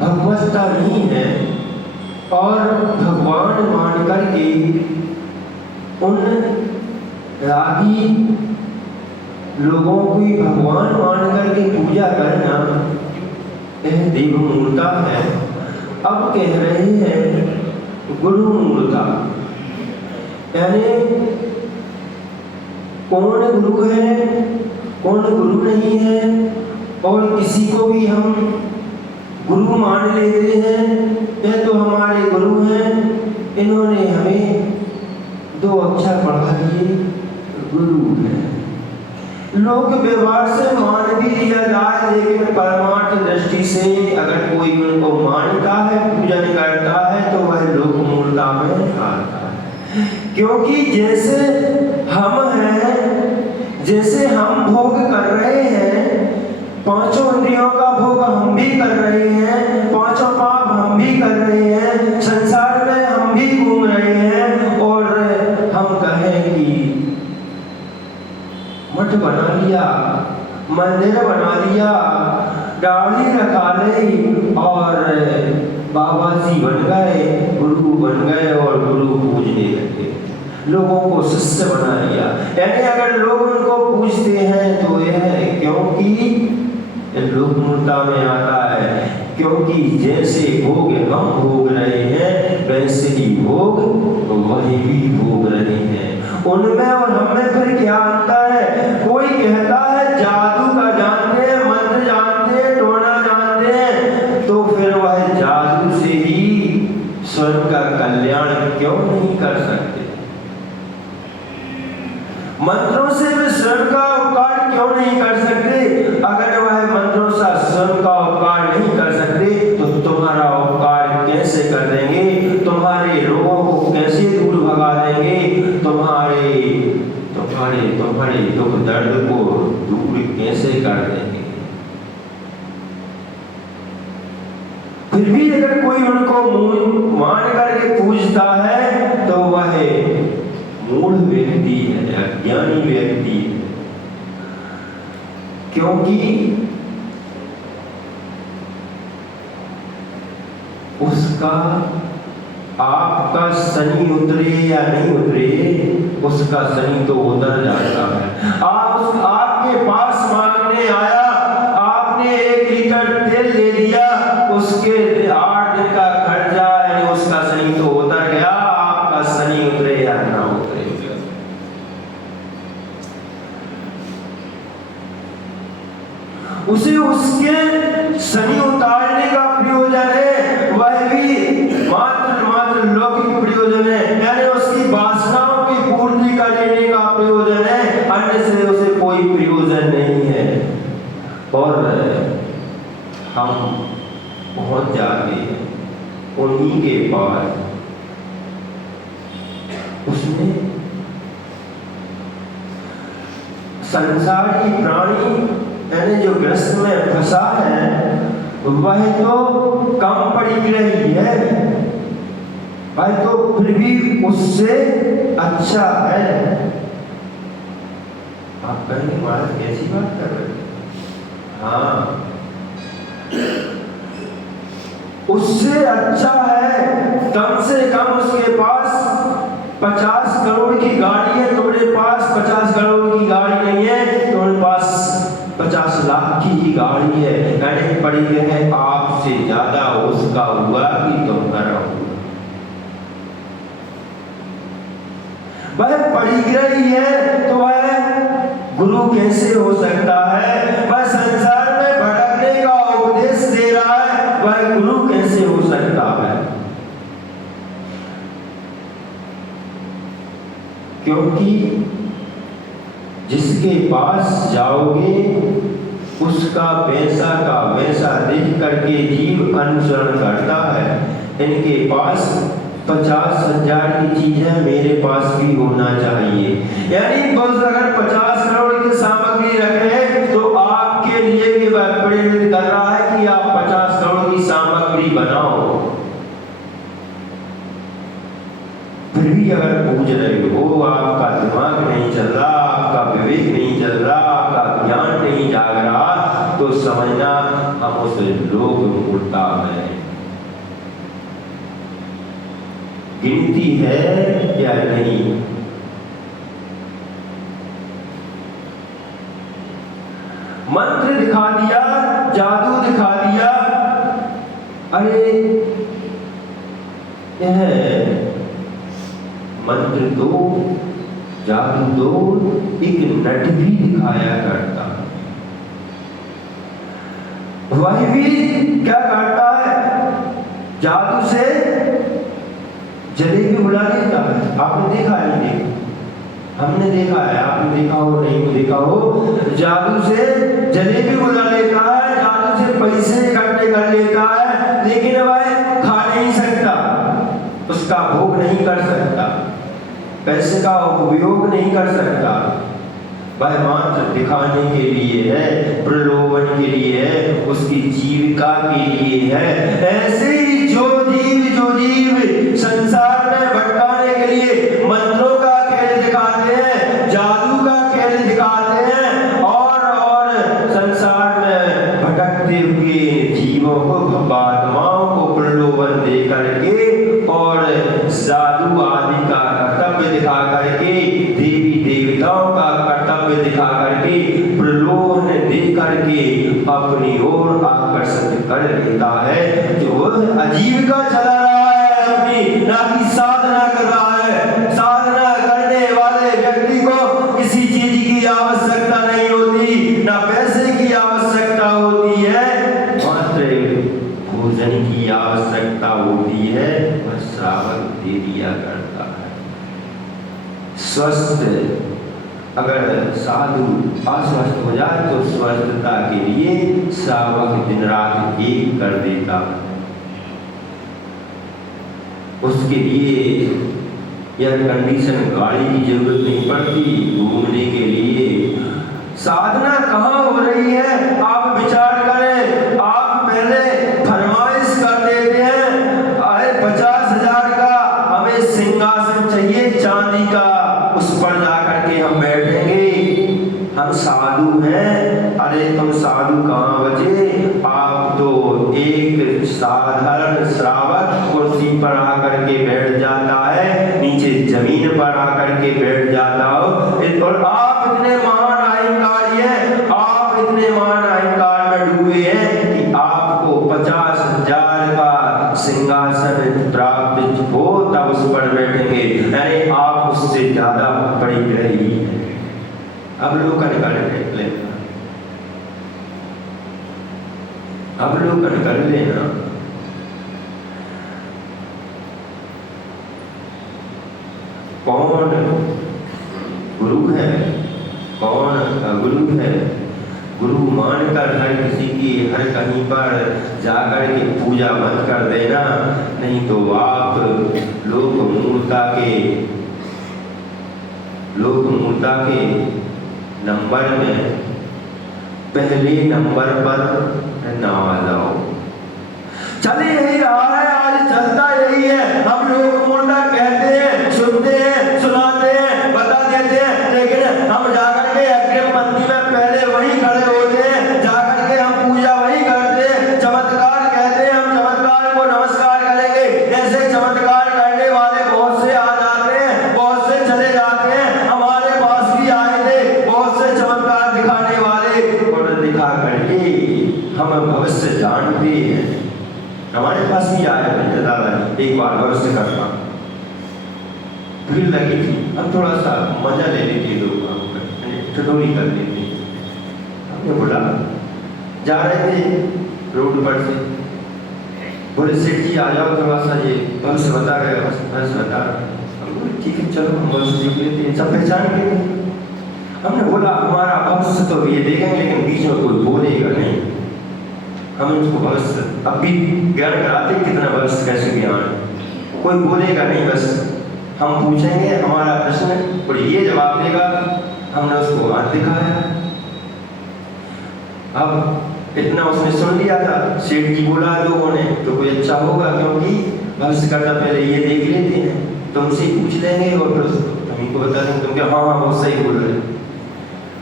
भगवत्ता नहीं है और भगवान मान करके उन रागी लोगों की भगवान मान करके पूजा करना यह देव मूर्ता है। अब कह रहे हैं गुरु मूर्ता, यानी कौन गुरु है कौन गुरु नहीं है, और किसी को भी हम गुरु मान लेते हैं। यह तो हमारे गुरु हैं, इन्होंने हमें 2 अक्षर पढ़ा दिए, गुरु है। लोक व्यवहार से मान भी लिया जाए, लेकिन परमार्थ दृष्टि से अगर कोई उनको मानता है, पूजन करता है, तो वह लोक मूर्ता में आता है। क्योंकि जैसे हम हैं, जैसे हम भोग कर रहे हैं, 5 इंद्रियों का भोग हम भी कर रहे हैं, 5 पाप हम भी कर रहे हैं, संसार में हम भी घूम रहे हैं, और हम कहें कि मठ बना लिया, मंदिर बना लिया, दाढ़ी रखा ली और बाबा जी बन गए, गुरु बन गए और गुरु पूजने लगे, लोगों को शिष्य बना लिया। यानी अगर लोग उनको पूजते हैं तो यह है क्योंकि लोक मूर्ता में आता है, क्योंकि जैसे भोग हम भोग रहे हैं वैसे ही भोग वही भी भोग रहे हैं। उनमें और हमें फिर क्या अंतर है? कोई कहता है जादू का जानते हैं, मंत्र जानते हैं, टोना जानते हैं, तो फिर वह जादू से ही स्वयं का कल्याण क्यों नहीं कर सकते? मंत्रों से वे स्वयं का उपकार क्यों नहीं कर सकते? अगर वह मंत्रों से स्वयं का उपकार नहीं कर सकते तो तुम्हारा उपकार कैसे कर देंगे? तुम्हारे रोगों को कैसे दूर भगा देंगे? तुम्हारे दुख दर्द को दूर कैसे कर देंगे? फिर भी अगर कोई उनको मान करके पूजता है तो वह मूढ़ व्यक्ति है, अज्ञानी व्यक्ति है। क्योंकि उसका आपका शनि उतरे या नहीं उतरे, उसका शनि तो उतर जाता है। आपके पास मांगने आया, आपने 1 लीटर तेल ले दिया, उसके 8 दिन का खर्चा यानी उसका शनि तो उतर गया। आपका शनि उतरे या ना उतरे, उसे उसके शनि उतारने का प्रयोजन है, वह भी मात्र लौकिक प्रयोजन है, यानी उसकी वासनाओं की पूर्ति कर लेने का प्रयोजन है, अन्य से उसे कोई प्रयोजन नहीं है। और हम पहुंच जाते हैं उन्हीं के पास। उसने संसारी प्राणी यानी जो ग्रस्त में फंसा है वह तो कम पड़ी रही है, वह तो फिर भी उससे अच्छा है। आप कहेंगे महाराज कैसी बात कर रहे हैं? हाँ, उससे अच्छा है। कम से कम उसके पास 50 करोड़ की गाड़ी है, तुम्हारे पास 50 करोड़ की गाड़ी नहीं है, तुम्हारे पास 50 लाख की ही गाड़ी है। यानी पड़ी है आपसे ज्यादा उसका हुआ कि तुम्हारा हुआ। वह पड़ी रही है तो वह गुरु कैसे हो सकता है? वह संसार में भटकने का उपदेश दे रहा है, वह गुरु कैसे हो सकता है? क्योंकि जिसके पास जाओगे उसका पैसा का वैसा देख करके जीव अनुसरण करता है। इनके पास 50,000 की चीज है, मेरे पास भी होना चाहिए। यानी बस अगर 50 करोड़ की सामग्री रख रहे हैं तो आपके लिए भी वह प्रेरित कर रहा है कि आप 50 करोड़ की सामग्री बनाओ। फिर भी अगर पूज रहे हो, आपका दिमाग नहीं चल रहा, आपका विवेक नहीं चल रहा, आपका ज्ञान नहीं जाग रहा, तो समझना हम उस लोक मूर्ता में गिनती है या नहीं। मंत्र दिखा दिया, जादू दिखा दिया, अरे यह मंत्र दो, जादू दो, एक नट भी दिखाया करता, वह भी क्या करता है, जादू से जलेबी बुला लेता है। आपने देखा है? नहीं देखा? हमने देखा है, आपने देखा हो नहीं देखा हो, जादू से जलेबी बुला लेता है, जादू से पैसे इकट्ठे कर लेता है, लेकिन वह खा नहीं सकता, उसका भोग नहीं कर सकता, पैसे का उपयोग नहीं कर सकता। वह मात्र दिखाने के लिए है, प्रलोभन के लिए है, उसकी जीविका के लिए है। ऐसे ही जो जीव संसार में भटकाने के लिए मंत्रों का खेल दिखाते हैं, जादू का खेल दिखाते हैं, और संसार में भटकते हुए जीवों को, आत्माओं को प्रलोभन दे करके और जादू आदि का कर्तव्य दिखा करके, देवी देवताओं का कर्तव्य दिखा करके, प्रलोभन दे करके अपनी ओर आकर्षित कर लेता है। जो वह आजीविका चला रहा है अपनी, ना कि साधना कर रहा है। साधना करने वाले व्यक्ति को किसी चीज की आवश्यकता नहीं होती, ना पैसे की आवश्यकता होती है, मात्र भोजन की आवश्यकता होती है, वह श्रावक दे दिया करता है। स्वस्थ अगर साधु अस्वस्थ हो जाए तो स्वस्थता के लिए श्रावक दिन रात एक कर देता है। उसके लिए एयर कंडीशन गाड़ी की जरूरत नहीं पड़ती घूमने के लिए। साधना कहाँ हो रही है आप विचार करें। आप पहले फरमाइश कर देते हैं, अरे 50,000 का हमें सिंहासन चाहिए चांदी का, उस पर जाकर के हम बैठेंगे, हम साधु हैं। अरे तुम साधु कहाँ बचे, आप तो एक साधारण श्रावक कुर्सी पर आकर के बैठ जाता है, नीचे जमीन पर आकर के बैठ जाता हो, और आप इतने महान अहंकारी हैं, आप इतने महान अहंकार में डूबे हैं कि आपको 50,000 का सिंहासन प्राप्त हो तब उस पर बैठेंगे। अरे आप उससे ज्यादा बड़ी रही है। अब लोग कर लेना, अब लोग कर लेना। कौन गुरु है, कौन अगुरु है। गुरु मानकर हर किसी की हर कहीं पर जाकर के पूजा मत कर देना, नहीं तो आप लोक मूर्ता के नंबर में पहले नंबर पर ना आ जाओ। चल यही रहा है, आज चलता यही है। हम लोग मुंडा कहते हैं, सुनते हैं, सुनाते हैं, बता देते हैं, लेकिन हम जाकर के अग्रिम पंक्ति में पहले वही खड़े होते हैं, जाकर के हम पूजा वही करते हैं। चमत्कार कहते हैं, हम चमत्कार को नमस्कार करेंगे। ऐसे चमत्कार करने वाले बहुत से आ जाते हैं, बहुत से चले जाते हैं। हमारे पास भी आए थे बहुत से चमत्कार दिखाने वाले, और दिखा करके हम भविष्य जानते हैं। हमारे पास भी आया था दादा एक बार भविष्य करना, भीड़ लगी थी, हम थोड़ा सा मजा ले लेते लोग, ठिठोली कर लेते। हमने बोला, जा रहे थे रोड पर से, बोले सेठ जी आ जाओ, थोड़ा सा ये भविष्य बता रहे, भविष्य बता रहे। हम बोले ठीक है चलो, हम भविष्य देख लेते हैं, सब पहचान के। हमने बोला हमारा भविष्य तो ये देखेंगे, लेकिन बीच में कोई बोलेगा नहीं, हम उसको भविष्य अभी ज्ञान कराते कितना भविष्य कैसे ज्ञान, कोई बोलेगा नहीं, बस हम पूछेंगे हमारा प्रश्न और ये जवाब देगा। हमने उसको हाथ दिखाया। अब इतना उसने सुन लिया था, सेठ जी बोला लोगों ने तो कोई अच्छा होगा, क्योंकि भविष्य करता पहले ये देख लेते हैं, तुमसे पूछ लेंगे और फिर तुम्हीं को बता देंगे तुम क्या हाँ हाँ बहुत सही बोल रहे।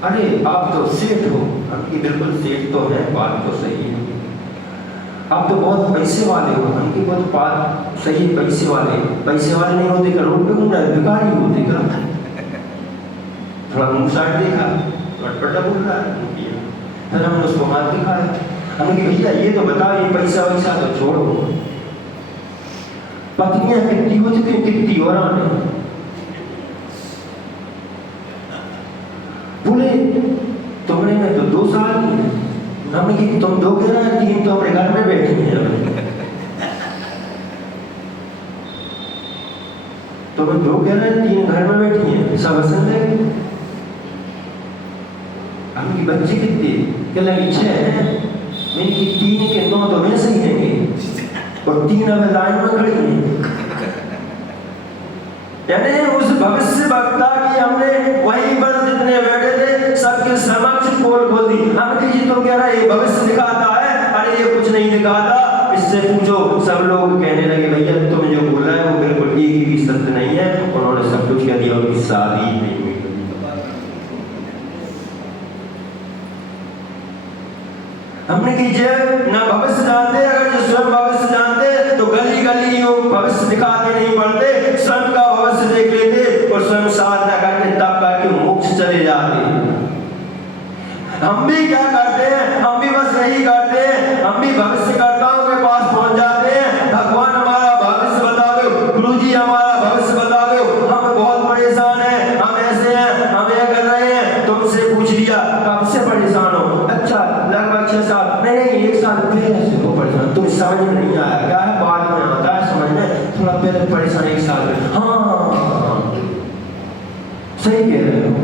अरे आप तो सेठ हो। हम कि बिल्कुल सेठ तो है, बात तो सही है। आप तो बहुत पैसे वाले हो। हम की बहुत बात सही है, पैसे वाले नहीं होते क्या रोड पे घूम रहे भिखारी होते क्या? थोड़ा मुंह साइड देखा, अटपटा बोल रहा है। फिर हमने उसको हाथ दिखाया, हमने कि भैया ये तो बताओ, ये पैसा वैसा तो छोड़ो, पत्नियां कितनी हो चुकी, कितनी और आने? बोले तुमने में तो 2 साल नहीं। हमने कि तुम 2 कह रहे हैं, 3 तो अपने घर में बैठी हैं। तुम 2 कह रहे हैं, 3 घर में बैठी हैं, सब पसंद है। हमकी बच्ची कितनी? क्या लगी 6 है। मैंने कि 3 के 9 तो वैसे ही रहेंगे और 3 अब लाइन में खड़ी हैं। यानी उस भविष्य वक्ता की हमने वहीं पर जितने बैठे थे सबके समक्ष पोल खोल दी। हम कि तो कह रहा है ये भविष्य दिखाता है, अरे ये कुछ नहीं दिखाता, इससे पूछो। सब लोग कहने लगे भैया तुम जो बोल रहे हो वो बिल्कुल एक भी सत्य नहीं है। उन्होंने सब कुछ कह दिया, उनकी शादी नहीं हुई। हमने कीजिए ना भविष्य जानते, अगर जो स्वयं भविष्य जानते तो गली गली भविष्य दिखाते नहीं पड़ते, स्वयं का भविष्य देख लेते और स्वयं साधना करके तब करके मोक्ष चले जाते। हम भी क्या करते हैं, हम भी बस यही करते हैं, हम भी भविष्यकर्ताओं के पास पहुंच जाते हैं। भगवान हमारा भविष्य बता दो, गुरुजी हमारा भविष्य बता दो, हम बहुत परेशान हैं, हम ऐसे हैं, हम ये कर रहे हैं। तुमसे पूछ लिया कब से परेशान हो? अच्छा लगभग 6 साल। नहीं 1 साल पहले से हो परेशान। तुम समझ में नहीं आया क्या है, बाद में आता है समझ में, थोड़ा पहले परेशान 1 साल पहले। हाँ सही कह रहे हो।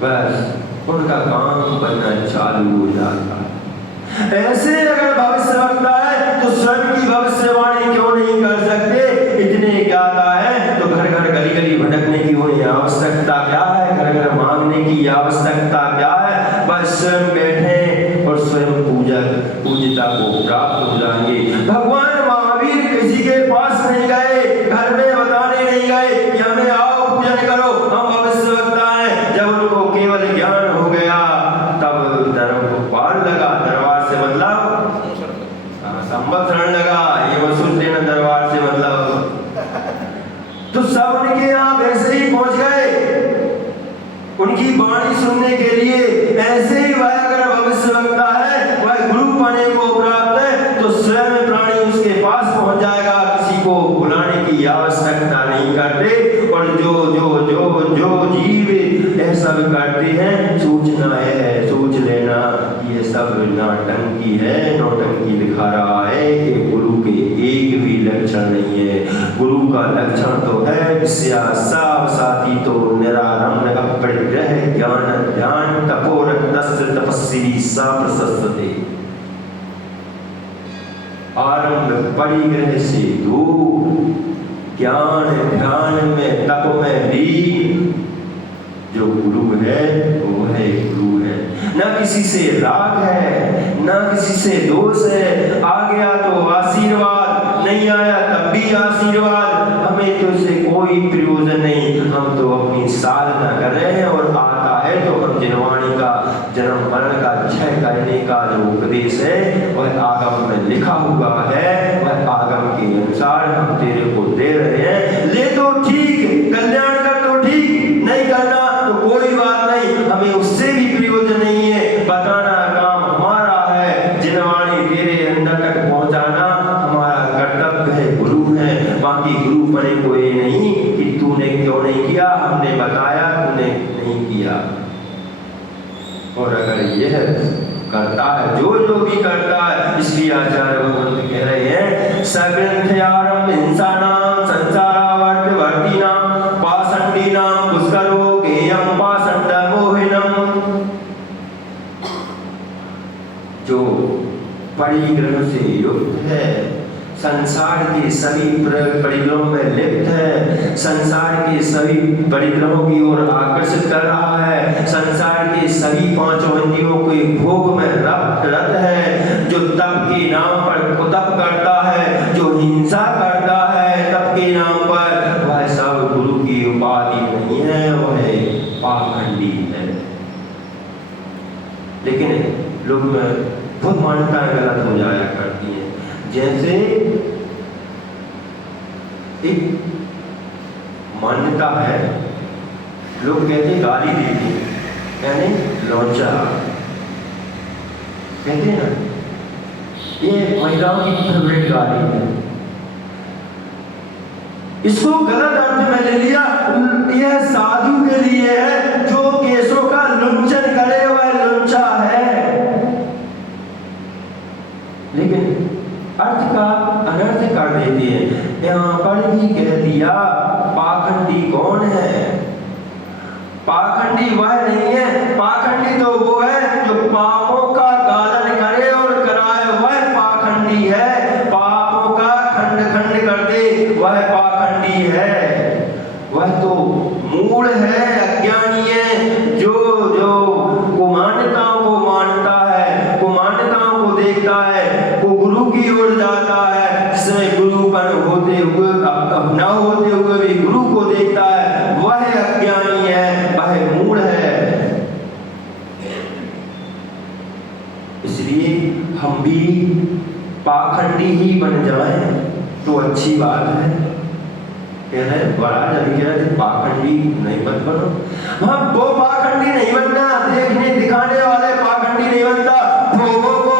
बस उनका काम बनना चालू हो जाता है। ऐसे अगर भविष्य वक्ता है तो स्वयं की भविष्यवाणी क्यों नहीं कर सकते? इतने ज्ञाता है तो घर घर गली गली भटकने की उन्हें आवश्यकता क्या है, घर घर मांगने की आवश्यकता क्या है? बस स्वयं बैठे और स्वयं पूजिता को प्राप्त हो जाएंगे। भगवान महावीर किसी के पास नहीं गए, घर में बताने नहीं गए कि हमें आओ पूजन करो, हम भविष्य वक्ता हैं। जब उनको केवल ज्ञान हो गया तब दरबार लगा, दरबार से मतलब संवत्सरण लगा, ये वसूल लेना दरबार से मतलब। तो सब उनके यहाँ वैसे ही पहुंच गए उनकी वाणी सुनने के लिए। ऐसे ही वह अगर भविष्य वक्ता है, वह गुरु पाने को प्राप्त है तो स्वयं प्राणी उसके पास पहुंच जाएगा, किसी को बुलाने की आवश्यकता नहीं करते। और जो जो जो जो जीव ऐसा करते हैं, सोचना है, सोच लेना ये सब नौटंकी है, नौटंकी दिखा रहा है कि गुरु के एक भी लक्षण नहीं है। गुरु का लक्षण तो है साथी तो निरारम्भ अपरिग्रह ज्ञान ध्यान तपोरत तपस्वी सा प्रशस्ते। आरंभ परिग्रह से दूर, ज्ञान ध्यान में तप में भी जो गुरु है वो है गुरु है। न किसी से राग है, न किसी से दोष है। आ गया तो आशीर्वाद, नहीं आया तब भी आशीर्वाद। हमें तो इससे कोई प्रयोजन नहीं, हम तो अपनी साधना कर रहे हैं। और आता है तो हम जिनवाणी का जन्म मरण का क्षय करने का जो उपदेश है वह आगम में लिखा हुआ है, वह आगम के अनुसार हम तेरे को दे रहे हैं। ले तो ठीक, कल्याण कर तो ठीक, नहीं करना तो कोई बात नहीं, हमें उससे भी प्रयोजन नहीं है। बताना काम हमारा है, जिनवाणी तेरे अंदर तक पहुंचाना हमारा कर्तव्य है, गुरु है। बाकी गुरु बने कोई नहीं कि तूने क्यों नहीं किया, हमने बताया तूने नहीं किया। और अगर यह करता है जो भी करता है, इसलिए आचार्य भगवंत कह रहे हैं सग्रंथयारंभ हिंसानाम संसारावर्त वर्तिनाम पाषंडीनाम पुष्करो गेयम पाषंडमोहिनम। जो परिग्रह से युक्त है, संसार के सभी परिग्रहों में लिप्त है, संसार के सभी परिग्रहों की ओर आकर्षित कर रहा है, संसार के सभी 5 इंद्रियों के भोग में रत है, जो तप के नाम पर कुतप करता है, जो हिंसा करता है तप के नाम पर, वह लेकिन लोग खुद मान्यताएं गलत हो जाया करती हैं। जैसे एक मान्यता है, लोग कहते हैं गाली देते हैं, यानी लौचा कहते हैं ना, ये महिलाओं की फेवरेट गाली है। इसको गलत अर्थ में ले लिया, यह साधु के लिए है, जो केसों का लुंचन करे वह लुंचा है। लेकिन अर्थ का अनर्थ कर देती है। यहाँ पर भी कह दिया पाखंडी कौन है? पाखंडी वह नहीं है, पाखंडी तो वो है जो पापों का गालन करे और कराए, वह पाखंडी है। पापों का खंड खंड कर दे, वह पाखंडी है। वह तो मूढ़ है, अज्ञानी है, जो कुमान्यताओं को मानता है, कुमान्यताओं को देखता है, वो गुरु की ओर जाता है, जिसमें गुरुपन होते हुए न होते हुए भी गुरु को देखता है, वह अज्ञानी है, वह मूढ़ है। इसलिए हम भी पाखंडी ही बन जाएं तो अच्छी बात है। कह रहे बड़ा जब कह रहे पाखंडी नहीं मत बनो। हाँ, वो पाखंडी नहीं बनना, देखने दिखाने वाले पाखंडी नहीं बनता, भोगों को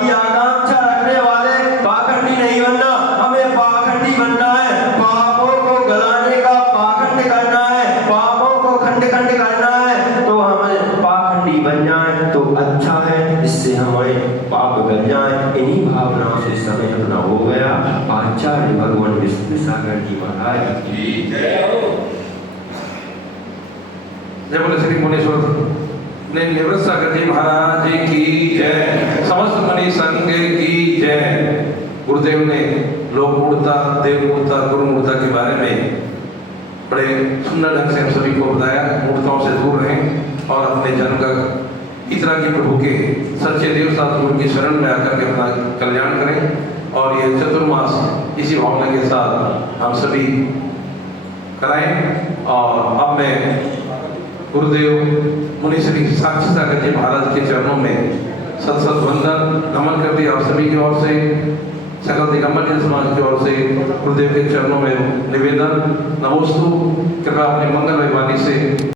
की आकांक्षा रखने वाले पाखंडी नहीं बनना। हमें पाखंडी बनना है, पापों को गलाने का पाखंड करना है, पापों को खंड खंड करना है, तो हमें पाखंडी बन जाए तो अच्छा है, इससे हमें पाप गल जाए। इन्हीं भावनाओं से समय अपना हो गया। आचार्य भगवान विद्यासागर जी महाराज की जय हो। जय बोले श्री मुनीश्वर निवृत्त सागर जी महाराज की जय। समस्त मुनि संघ की जय। गुरुदेव ने लोक मूर्ता, देव मूर्ता, गुरु मूर्ता के बारे में बड़े सुंदर ढंग से हम सभी को बताया। मूर्ताओं से दूर रहें और अपने जन्म का इतना की प्रभु के सच्चे देव सतगुरु की शरण में आकर के अपना कल्याण करें। और ये चतुर्मास इसी भावना के साथ हम सभी कराएं। और अब मैं गुरुदेव मुनि श्री साक्षी सागर जी महाराज के चरणों में सत सत वंदन नमन करते आप सभी की ओर से, सकल दिगंबर जन समाज की ओर से गुरुदेव के चरणों में निवेदन। नमोस्तु। कृपया अपनी मंगल वाणी से